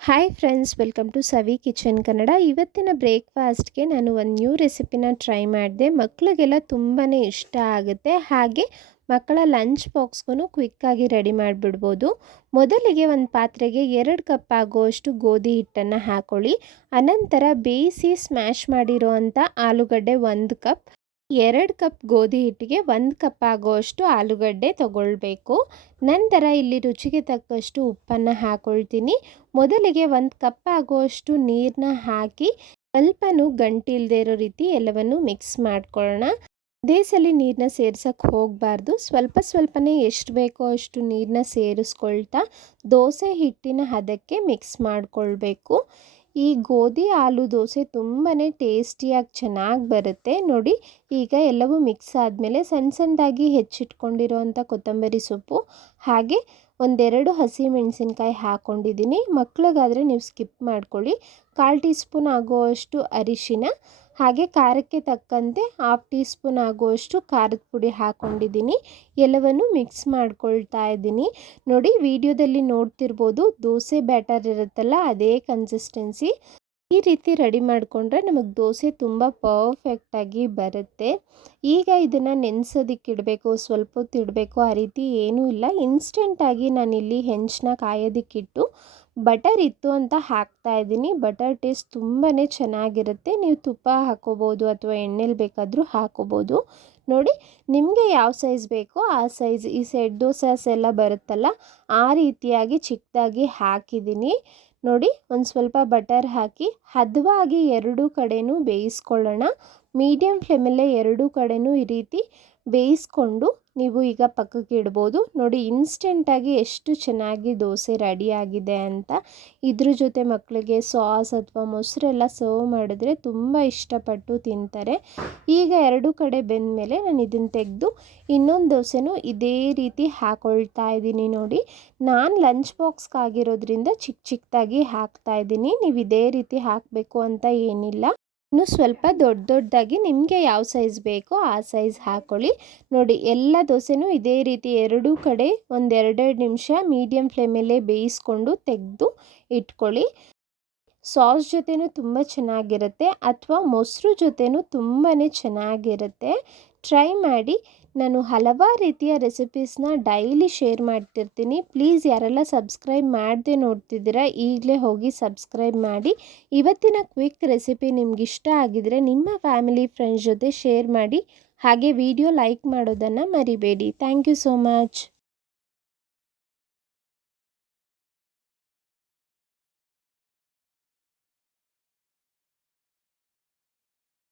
Hi friends welcome to Savi kitchen Kannada ಇವತ್ತಿನ ಬ್ರೇಕ್ಫಾಸ್ಟ್ಗೆ ನಾನು ಒಂದು ನ್ಯೂ ರೆಸಿಪಿನ ಟ್ರೈ ಮಾಡಿದೆ. ಮಕ್ಕಳಿಗೆಲ್ಲ ತುಂಬಾ ಇಷ್ಟ ಆಗುತ್ತೆ. ಹಾಗೆ ಮಕ್ಕಳ ಲಂಚ್ ಬಾಕ್ಸ್ಗೂ ಕ್ವಿಕ್ಕಾಗಿ ರೆಡಿ ಮಾಡಿಬಿಡ್ಬೋದು. ಮೊದಲಿಗೆ ಒಂದು ಪಾತ್ರೆಗೆ ಎರಡು ಕಪ್ ಆಗುವಷ್ಟು ಗೋಧಿ ಹಿಟ್ಟನ್ನು ಹಾಕೊಳ್ಳಿ. ಅನಂತರ ಬೇಯಿಸಿ ಸ್ಮ್ಯಾಶ್ ಮಾಡಿರೋ ಆಲೂಗಡ್ಡೆ ಒಂದು ಕಪ್ ಎರಡು ಕಪ್ ಗೋಧಿ ಹಿಟ್ಟಿಗೆ ಒಂದು ಕಪ್ ಆಗುವಷ್ಟು ಆಲೂಗಡ್ಡೆ ತಗೊಳ್ಬೇಕು. ನಂತರ ಇಲ್ಲಿ ರುಚಿಗೆ ತಕ್ಕಷ್ಟು ಉಪ್ಪನ್ನು ಹಾಕೊಳ್ತೀನಿ. ಮೊದಲಿಗೆ ಒಂದು ಕಪ್ ಆಗುವಷ್ಟು ನೀರನ್ನ ಹಾಕಿ ಸ್ವಲ್ಪನೂ ಗಂಟಿಲ್ದೇ ಇರೋ ರೀತಿ ಎಲ್ಲವನ್ನು ಮಿಕ್ಸ್ ಮಾಡ್ಕೊಳ್ಳೋಣ. ಅದೇ ಸಲ ನೀರನ್ನ ಸೇರ್ಸೋಕ್ಕೆ ಹೋಗಬಾರ್ದು. ಸ್ವಲ್ಪ ಸ್ವಲ್ಪನೇ ಎಷ್ಟು ಬೇಕೋ ಅಷ್ಟು ನೀರನ್ನ ಸೇರಿಸ್ಕೊಳ್ತಾ ದೋಸೆ ಹಿಟ್ಟಿನ ಹದಕ್ಕೆ ಮಿಕ್ಸ್ ಮಾಡಿಕೊಳ್ಬೇಕು. ಈ ಗೋಧಿ ಆಲೂ ದೋಸೆ ತುಂಬಾ ಟೇಸ್ಟಿಯಾಗಿ ಚೆನ್ನಾಗಿ ಬರುತ್ತೆ. ನೋಡಿ, ಈಗ ಎಲ್ಲವೂ ಮಿಕ್ಸ್ ಆದಮೇಲೆ ಸಣ್ಣ ಸಣ್ಣದಾಗಿ ಹೆಚ್ಚಿಟ್ಕೊಂಡಿರೋವಂಥ ಕೊತ್ತಂಬರಿ ಸೊಪ್ಪು ಹಾಗೆ ಒಂದೆರಡು ಹಸಿ ಮೆಣಸಿನ್ಕಾಯಿ ಹಾಕ್ಕೊಂಡಿದ್ದೀನಿ ಮಕ್ಳಿಗಾದರೆ ನೀವು ಸ್ಕಿಪ್ ಮಾಡ್ಕೊಳ್ಳಿ. ಕಾಲು ಟೀ ಸ್ಪೂನ್ ಆಗುವಷ್ಟು ಅರಿಶಿನ, ಹಾಗೆ ಖಾರಕ್ಕೆ ತಕ್ಕಂತೆ ಹಾಫ್ ಟೀ ಸ್ಪೂನ್ ಆಗುವಷ್ಟು ಖಾರದ ಪುಡಿ ಹಾಕ್ಕೊಂಡಿದ್ದೀನಿ ಎಲ್ಲವನ್ನು ಮಿಕ್ಸ್ ಮಾಡ್ಕೊಳ್ತಾ ಇದ್ದೀನಿ. ನೋಡಿ, ವಿಡಿಯೋದಲ್ಲಿ ನೋಡ್ತಿರ್ಬೋದು, ದೋಸೆ ಬ್ಯಾಟರ್ ಇರುತ್ತಲ್ಲ, ಅದೇ ಕನ್ಸಿಸ್ಟೆನ್ಸಿ ಈ ರೀತಿ ರೆಡಿ ಮಾಡಿಕೊಂಡ್ರೆ ನಮಗೆ ದೋಸೆ ತುಂಬ ಪರ್ಫೆಕ್ಟಾಗಿ ಬರುತ್ತೆ. ಈಗ ಇದನ್ನು ನೆನೆಸೋದಕ್ಕೆ ಇಡಬೇಕು, ಸ್ವಲ್ಪ ಹೊತ್ತು ಇಡಬೇಕು, ಆ ರೀತಿ ಏನೂ ಇಲ್ಲ. ಇನ್ಸ್ಟೆಂಟಾಗಿ ನಾನಿಲ್ಲಿ ಹೆಂಚನ್ನ ಕಾಯೋದಕ್ಕಿಟ್ಟು ಬಟರ್ ಇತ್ತು ಅಂತ ಹಾಕ್ತಾ ಇದ್ದೀನಿ. ಬಟರ್ ಟೇಸ್ಟ್ ತುಂಬಾ ಚೆನ್ನಾಗಿರುತ್ತೆ. ನೀವು ತುಪ್ಪ ಹಾಕೋಬೋದು ಅಥವಾ ಎಣ್ಣೆಲಿ ಬೇಕಾದರೂ ಹಾಕೋಬೋದು. ನೋಡಿ ನಿಮಗೆ ಯಾವ ಸೈಜ್ ಬೇಕೋ ಆ ಸೈಜ್ ಈ ಸೈಡ್ ದೋಸಾಸ್ ಎಲ್ಲ ಬರುತ್ತಲ್ಲ ಆ ರೀತಿಯಾಗಿ ಚಿಕ್ಕದಾಗಿ ಹಾಕಿದ್ದೀನಿ. ನೋಡಿ ಒಂದು ಸ್ವಲ್ಪ ಬಟರ್ ಹಾಕಿ ಹದವಾಗಿ ಎರಡೂ ಕಡೆನೂ ಬೇಯಿಸ್ಕೊಳ್ಳೋಣ. ಮೀಡಿಯಮ್ ಫ್ಲೇಮಲ್ಲೇ ಎರಡೂ ಕಡೆಯೂ ಈ ರೀತಿ ಬೇಯಿಸ್ಕೊಂಡು ನೀವು ಈಗ ಪಕ್ಕಕ್ಕೆ ಇಡ್ಬೋದು. ನೋಡಿ ಇನ್ಸ್ಟೆಂಟಾಗಿ ಎಷ್ಟು ಚೆನ್ನಾಗಿ ದೋಸೆ ರೆಡಿಯಾಗಿದೆ ಅಂತ. ಇದ್ರ ಜೊತೆ ಮಕ್ಕಳಿಗೆ ಸಾಸ್ ಅಥವಾ ಮೊಸರೆಲ್ಲ ಸರ್ವ್ ಮಾಡಿದ್ರೆ ತುಂಬ ಇಷ್ಟಪಟ್ಟು ತಿಂತಾರೆ. ಈಗ ಎರಡು ಕಡೆ ಬೆಂದ ಮೇಲೆ ನಾನು ಇದನ್ನು ತೆಗೆದು ಇನ್ನೊಂದು ದೋಸೆನೂ ಇದೇ ರೀತಿ ಹಾಕೊಳ್ತಾ ಇದ್ದೀನಿ ನೋಡಿ. ನಾನು ಲಂಚ್ ಬಾಕ್ಸ್ಗಾಗಿರೋದ್ರಿಂದ ಚಿಕ್ಕ ಚಿಕ್ಕದಾಗಿ ಹಾಕ್ತಾ ಇದ್ದೀನಿ. ನೀವು ಇದೇ ರೀತಿ ಹಾಕಬೇಕು ಅಂತ ಏನಿಲ್ಲ. ಇನ್ನು ಸ್ವಲ್ಪ ದೊಡ್ಡ ದೊಡ್ಡದಾಗಿ ನಿಮಗೆ ಯಾವ ಸೈಜ್ ಬೇಕೋ ಆ ಸೈಜ್ ಹಾಕ್ಕೊಳ್ಳಿ ನೋಡಿ, ಎಲ್ಲ ದೋಸೆನೂ ಇದೇ ರೀತಿ ಎರಡೂ ಕಡೆ ಒಂದೆರಡೆರಡು ನಿಮಿಷ ಮೀಡಿಯಮ್ ಫ್ಲೇಮಲ್ಲೇ ಬೇಯಿಸ್ಕೊಂಡು ತೆಗೆದು ಇಟ್ಕೊಳ್ಳಿ. ಸಾಸ್ ಜೊತೆನೂ ತುಂಬ ಚೆನ್ನಾಗಿರುತ್ತೆ ಅಥವಾ ಮೊಸರು ಜೊತೆನೂ ತುಂಬಾ ಚೆನ್ನಾಗಿರುತ್ತೆ. ಟ್ರೈ ಮಾಡಿ. ನಾನು ಹಲವಾರು ರೀತಿಯ ರೆಸಿಪೀಸ್ನ ಡೈಲಿ ಶೇರ್ ಮಾಡ್ತಿರ್ತೀನಿ. ಪ್ಲೀಸ್ ಯಾರೆಲ್ಲ ಸಬ್ಸ್ಕ್ರೈಬ್ ಮಾಡದೆ ನೋಡ್ತಿದ್ದೀರಾ, ಈಗಲೇ ಹೋಗಿ ಸಬ್ಸ್ಕ್ರೈಬ್ ಮಾಡಿ. ಇವತ್ತಿನ ಕ್ವಿಕ್ ರೆಸಿಪಿ ನಿಮ್ಗೆ ಇಷ್ಟ ಆಗಿದರೆ ನಿಮ್ಮ ಫ್ಯಾಮಿಲಿ ಫ್ರೆಂಡ್ಸ್ ಜೊತೆ ಶೇರ್ ಮಾಡಿ. ಹಾಗೆ ವಿಡಿಯೋ ಲೈಕ್ ಮಾಡೋದನ್ನು ಮರಿಬೇಡಿ. Thank you so much